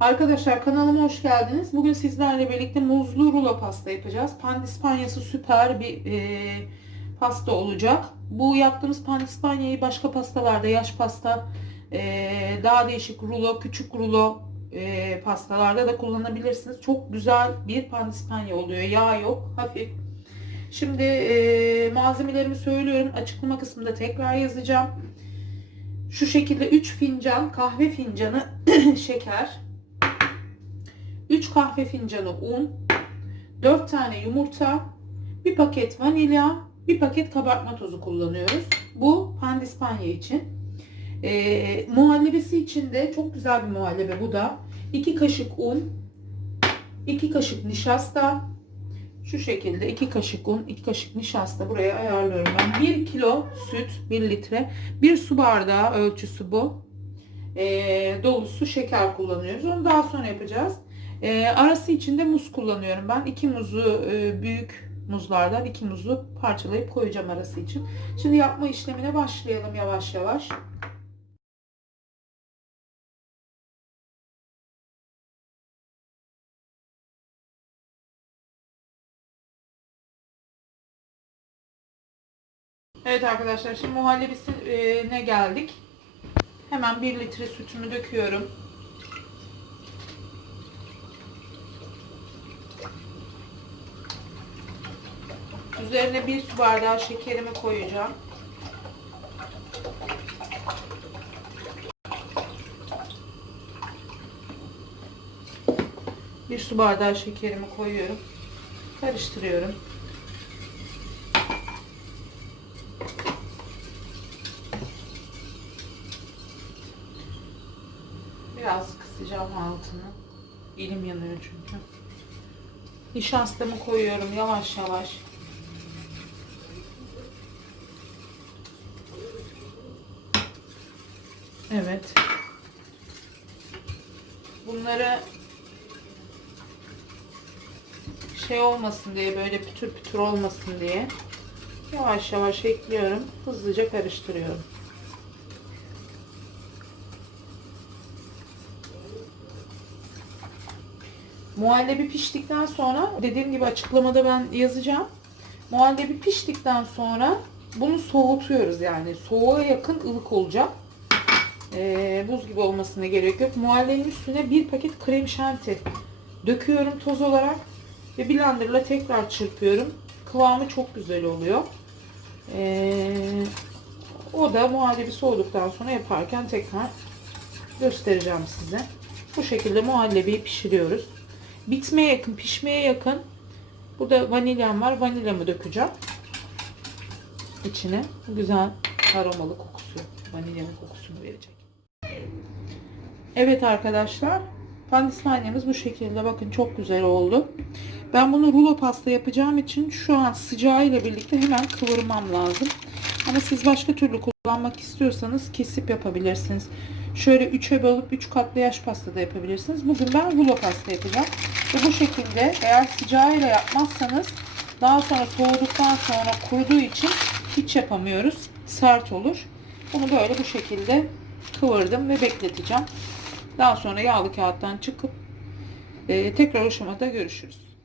Arkadaşlar kanalıma hoş geldiniz. Bugün sizlerle birlikte muzlu rulo pasta yapacağız. Pandispanyası süper bir e, pasta olacak. Bu yaptığımız pandispanyayı başka pastalarda, yaş pasta, e, daha değişik rulo, küçük rulo e, pastalarda da kullanabilirsiniz. Çok güzel bir pandispanya oluyor. Yağ yok, hafif. Şimdi e, malzemelerimi söylüyorum. Açıklama kısmında tekrar yazacağım. Şu şekilde 3 fincan kahve fincanı şeker, 3 kahve fincanı un, 4 tane yumurta, bir paket vanilya, bir paket kabartma tozu kullanıyoruz. Bu pandispanya için. Ee, muhallebesi için de çok güzel bir muhallebi bu da. 2 kaşık un, 2 kaşık nişasta, şu şekilde 2 kaşık un, 2 kaşık nişasta buraya ayarlıyorum ben. 1 kilo süt, 1 litre, 1 su bardağı ölçüsü bu. Ee, dolusu şeker kullanıyoruz. Onu daha sonra yapacağız. Ee, arası için de muz kullanıyorum ben. 2 muzu e, büyük muzlardan 2 muzu parçalayıp koyacağım arası için. Şimdi yapma işlemine başlayalım yavaş yavaş. Evet arkadaşlar şimdi muhallebisine geldik. Hemen 1 litre sütümü döküyorum. Üzerine bir su bardağı şekerimi koyacağım. Bir su bardağı şekerimi koyuyorum. Karıştırıyorum. Biraz kısacağım altını. Elim yanıyor çünkü. Nişastamı koyuyorum yavaş yavaş. Evet. Bunları şey olmasın diye böyle pütür pütür olmasın diye yavaş yavaş ekliyorum. Hızlıca karıştırıyorum. Muhallebi piştikten sonra dediğim gibi açıklamada ben yazacağım. Muhallebi piştikten sonra bunu soğutuyoruz yani. Soğuğa yakın ılık olacak. Ee, buz gibi olmasına gerek yok. Muhallebinin üstüne bir paket krem şanti döküyorum toz olarak. Ve blenderla tekrar çırpıyorum. Kıvamı çok güzel oluyor. Ee, o da muhallebi soğuduktan sonra yaparken tekrar göstereceğim size. Bu şekilde muhallebiyi pişiriyoruz. Bitmeye yakın, pişmeye yakın. Burada vanilyam var. Vanilyamı dökeceğim. İçine. Güzel aromalı kokusu, vanilyanın kokusunu verecek. Evet arkadaşlar. Pandispanyamız bu şekilde. Bakın çok güzel oldu. Ben bunu rulo pasta yapacağım için şu an sıcağıyla birlikte hemen kıvırmam lazım. Ama siz başka türlü kullanmak istiyorsanız kesip yapabilirsiniz. Şöyle 3'e bölüp 3 katlı yaş pasta da yapabilirsiniz. Bugün ben rulo pasta yapacağım. Ve bu şekilde eğer sıcağıyla yapmazsanız daha sonra soğuduktan sonra kuruduğu için hiç yapamıyoruz. Sert olur. Bunu böyle bu şekilde kıvırdım ve bekleteceğim. Daha sonra yağlı kağıttan çıkıp e, tekrar aşamada görüşürüz.